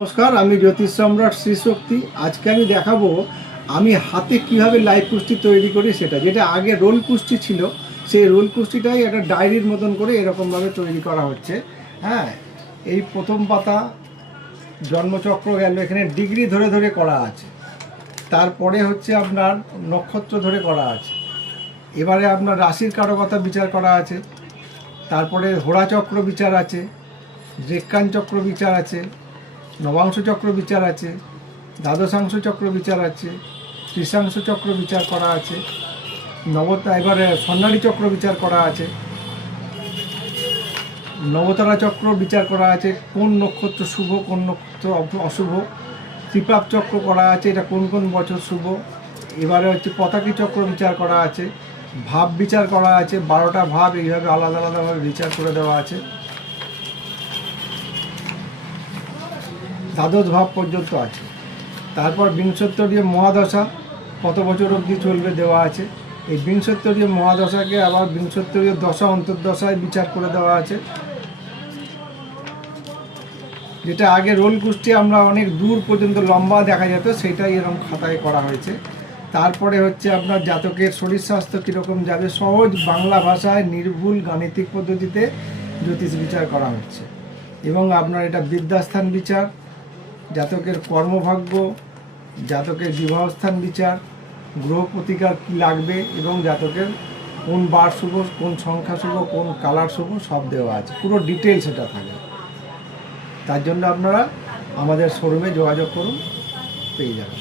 নমস্কার, আমি জ্যোতিষ সম্রাট শ্রী শক্তি। আজকে আমি দেখাবো আমি হাতে কিভাবে লাইভ কুষ্টি তৈরি করি, যেটা আগে রোল কুষ্টি ছিল। সেই রোল কুষ্টিটাই একটা ডায়েরির মতন করে এরকমভাবে তৈরি করা হচ্ছে। হ্যাঁ, এই প্রথম পাতা জন্মচক্র গেল, এখানে ডিগ্রি ধরে ধরে করা আছে। তারপরে হচ্ছে আপনার নক্ষত্র ধরে করা আছে। এবারে আপনার রাশির কারকতা বিচার করা আছে। তারপরে হোরাচক্র বিচার আছে, রেক্কান চক্র বিচার আছে, নবাংশ চক্র বিচার আছে, দ্বাদশাংশ চক্র বিচার আছে, ত্রিশাংশ চক্র বিচার করা আছে, এবারে স্বর্ণালী চক্র বিচার করা আছে, নবতারা চক্র বিচার করা আছে, কোন নক্ষত্র শুভ কোন নক্ষত্র অশুভ, ত্রিপাপ চক্র করা আছে, এটা কোন কোন বছর শুভ। এবারে হচ্ছে পতাকি চক্র বিচার করা আছে, ভাব বিচার করা আছে, 12টা ভাব এইভাবে আলাদা আলাদাভাবে বিচার করে দেওয়া আছে। দ্বাদশ ভাব পর্যন্ত আছে। তারপর বিংশোত্তরীয় মহাদশা কত বছর অবধি চলবে দেওয়া আছে। এই বিংশোত্তরীয় মহাদশাকে আবার বিংশোত্তরীয় দশা অন্তর্দশায় বিচার করে দেওয়া আছে। যেটা আগে রোল কুষ্টি আমরা অনেক দূর পর্যন্ত লম্বা দেখা যেত, সেটাই এরকম খাতায় করা হয়েছে। তারপরে হচ্ছে আপনার জাতকের শরীর স্বাস্থ্য কীরকম যাবে, সহজ বাংলা ভাষায় নির্ভুল গাণিতিক পদ্ধতিতে জ্যোতিষ বিচার করা হচ্ছে। এবং আপনার এটা বিদ্যাস্থান বিচার, জাতকের কর্মভাগ্য, জাতকের বিবাহস্থান বিচার, গ্রহ প্রতিকার কী লাগবে এবং জাতকের কোন বার শুভ, কোন সংখ্যা শুভ, কোন কালার শুভ, সব দেওয়া আছে। পুরো ডিটেলস এটা থাকে। তার জন্য আপনারা আমাদের শোরুমে যোগাযোগ করুন, পেয়ে যাবেন।